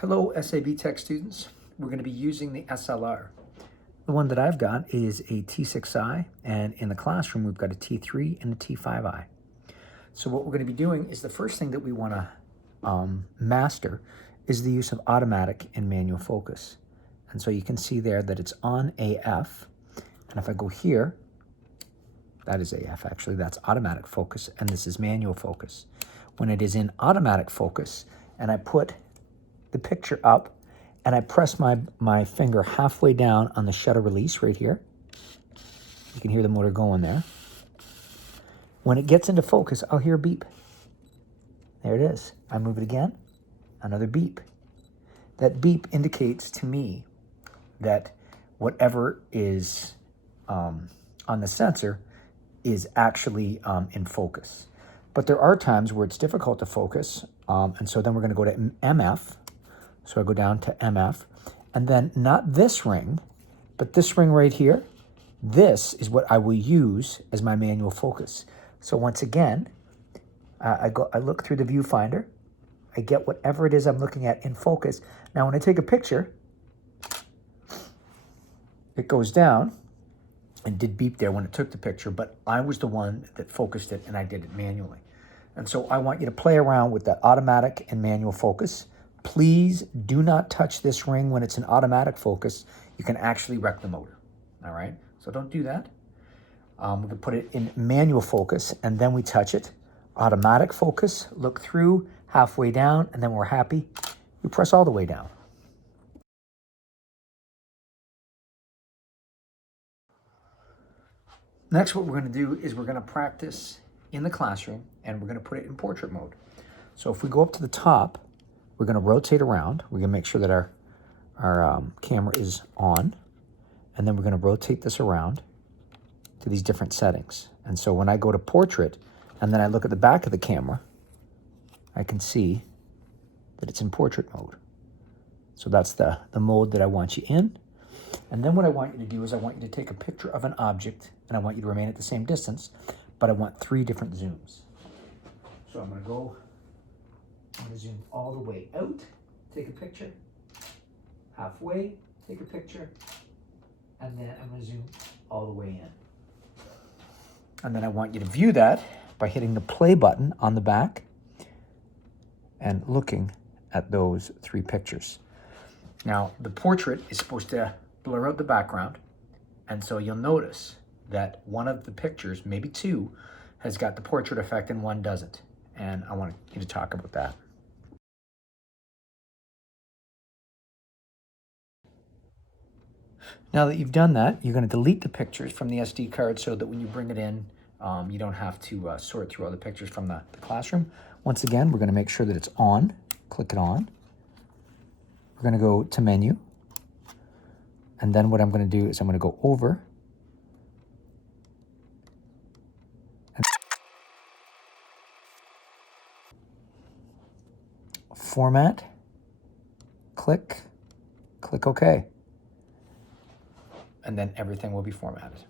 Hello SAB Tech students. We're going to be using the SLR. The one that I've got is a T6i, and in the classroom we've got a T3 and a T5i. So what we're going to be doing is the first thing that we want to master is the use of automatic and manual focus. And so you can see there that it's on AF, and if I go here, that is AF actually, that's automatic focus, and this is manual focus. When it is in automatic focus and I put the picture up and I press my finger halfway down on the shutter release right here, you can hear the motor going there. When it gets into focus, I'll hear a beep. There it is. I move it again, another beep. That beep indicates to me that whatever is on the sensor is actually in focus. But there are times where it's difficult to focus, and so then we're going to go to MF. So I go down to MF, and then not this ring, but this ring right here. This is what I will use as my manual focus. So once again, I look through the viewfinder. I get whatever it is I'm looking at in focus. Now when I take a picture, it goes down and did beep there when it took the picture, but I was the one that focused it and I did it manually. And so I want you to play around with that automatic and manual focus. Please do not touch this ring when it's in automatic focus. You can actually wreck the motor, all right? So don't do that. We can put it in manual focus and then we touch it. Automatic focus, look through, halfway down, and then we're happy. You press all the way down. Next, what we're going to do is we're going to practice in the classroom and we're going to put it in portrait mode. So if we go up to the top, we're going to rotate around. We're going to make sure that our camera is on, and then we're going to rotate this around to these different settings. And so when I go to portrait and then I look at the back of the camera, I can see that it's in portrait mode. So that's the mode that I want you in. And then what I want you to do is I want you to take a picture of an object, and I want you to remain at the same distance, but I want 3 different zooms. So I'm going to zoom all the way out, take a picture, halfway, take a picture, and then I'm going to zoom all the way in. And then I want you to view that by hitting the play button on the back and looking at those 3 pictures. Now, the portrait is supposed to blur out the background, and so you'll notice that one of the pictures, maybe 2, has got the portrait effect and one doesn't. And I want you to talk about that. Now that you've done that, you're going to delete the pictures from the SD card so that when you bring it in, you don't have to sort through all the pictures from the classroom. Once again, we're going to make sure that it's on. Click it on. We're going to go to menu. And then what I'm going to do is I'm going to go over. And format. Click OK. And then everything will be formatted.